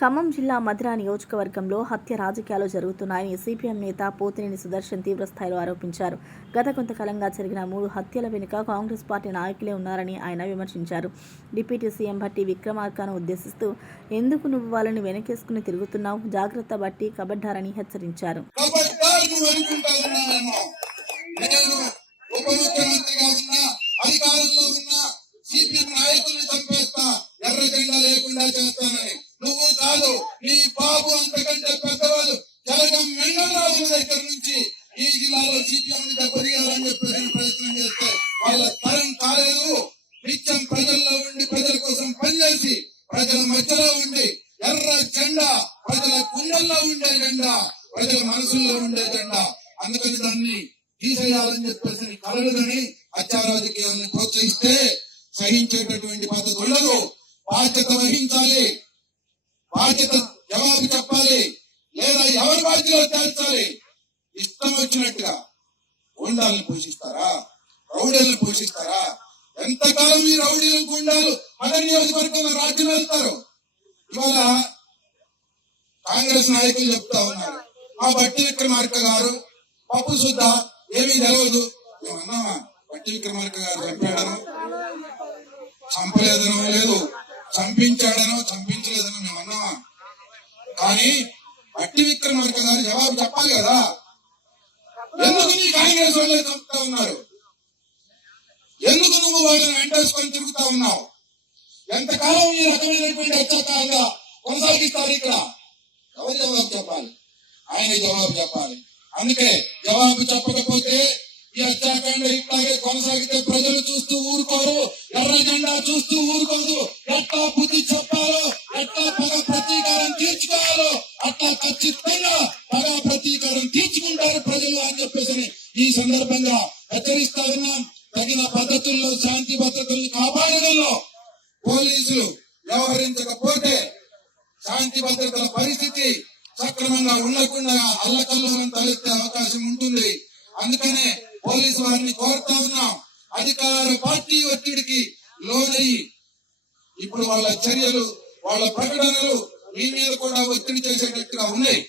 ఖమ్మం జిల్లా మధిర నియోజకవర్గంలో హత్య రాజకీయాలు జరుగుతున్నాయని సిపిఎం నేత పోతినేని సుదర్శన్ తీవ్రస్థాయిలో ఆరోపించారు. గత కొంతకాలంగా జరిగిన 3 హత్యల వెనుక కాంగ్రెస్ పార్టీ నాయకులే ఉన్నారని ఆయన విమర్శించారు. డిప్యూటీ సీఎం భట్టి విక్రమార్కను ఉద్దేశిస్తూ ఎందుకు నువ్వు వాళ్ళని వెనకేసుకుని తిరుగుతున్నావు, జాగ్రత్త బట్టి కబడ్డారని హెచ్చరించారు. నువ్వు కాదు, నీ బాబు అంతకంటే పెద్దవాళ్ళు జరగం వెంకటరాజుల దగ్గర నుంచి ఈ జిల్లాలో సిపిఎం దెబ్బతీయాలని చెప్పి ప్రయత్నం చేస్తే వాళ్ళ తరం కాలేదు. నిత్యం ప్రజల్లో ఉండి ప్రజల కోసం పనిచేసి ప్రజల మధ్యలో ఉండి ఎర్ర జెండా, ప్రజల గుండెల్లో ఉండే జెండా, ప్రజల మనసుల్లో ఉండే జెండా. అందుకని దాన్ని తీసేయాలని చెప్పేసి కలగదని హత్యా రాజకీయాన్ని ప్రోత్సహిస్తే సహించేటటువంటి పద్ధతి ఉండదు. బాధ్యత వహించాలి, బాధ్యత జవాబు చెప్పాలి, లేదా ఎవరి బాధ్యత తేల్చాలి. ఇష్టం వచ్చినట్టుగా గుండాలను పోషిస్తారా, రౌడీలను పోషిస్తారా? ఎంతకాలం ఈ రౌడీలు గుండాలు మన నియోజకవర్గంలో రాజ్యం వెళ్తారు? ఇవాళ కాంగ్రెస్ నాయకులు చెప్తా ఉన్నారు, మా భట్టి విక్రమార్క గారు పప్పు శుద్ధ ఏమీ తెలియదు. మేమన్నామా భట్టి విక్రమార్క గారు చంపాడనో చంపలేదనో, లేదు చంపించాడనో చంపించలేదనో మేమన్నామా? కానీ భట్టి విక్రమార్క గారు జవాబు చెప్పాలి కదా. ఎందుకు నీ కాంగ్రెస్ వాళ్ళే చంపుతా ఉన్నారు? ఎందుకు నువ్వు వాళ్ళని వెంటేసుకొని తిరుగుతా ఉన్నావు? ఎంతకాలం ఈ రకమైనటువంటి హత్యాకాండ కొనసాగిస్తారు? ఇక్కడ ఎవరు జవాబు చెప్పాలి? ఆయన జవాబు చెప్పాలి. అందుకే జవాబు చెప్పకపోతే ఈ హత్యాకాండ ఇట్లాగే కొనసాగితే ప్రజలు చూస్తూ ఊరుకోరు, ఎర్ర జెండా చూస్తూ ఊరుకోదు. ఎట్లా బుద్ధి చెప్పాలో, ఎట్లా పగ ప్రతీకారం తీర్చుకోవాలో అట్లా ఖచ్చితంగా పగ ప్రతీకారం తీర్చుకుంటారు ప్రజలు అని చెప్పేసి ఈ సందర్భంగా హెచ్చరిస్తా ఉన్నాం. తగిన పద్ధతుల్లో శాంతి భద్రతల్ని కాపాడడంలో పోలీసులు వ్యవహరించకపోతే శాంతి భద్రతల పరిస్థితి సక్రమంగా ఉండకుండా అల్లకల్లోలం తలెత్తే అవకాశం ఉంటుంది. అందుకనే పోలీసు వారిని కోరుతా ఉన్నాం, అధికార పార్టీ ఒత్తిడికి లోనయ్యి ఇప్పుడు వాళ్ళ చర్యలు, వాళ్ళ ప్రకటనలు మీ మీద కూడా ఒత్తిడి చేసేటట్టుగా ఉన్నాయి.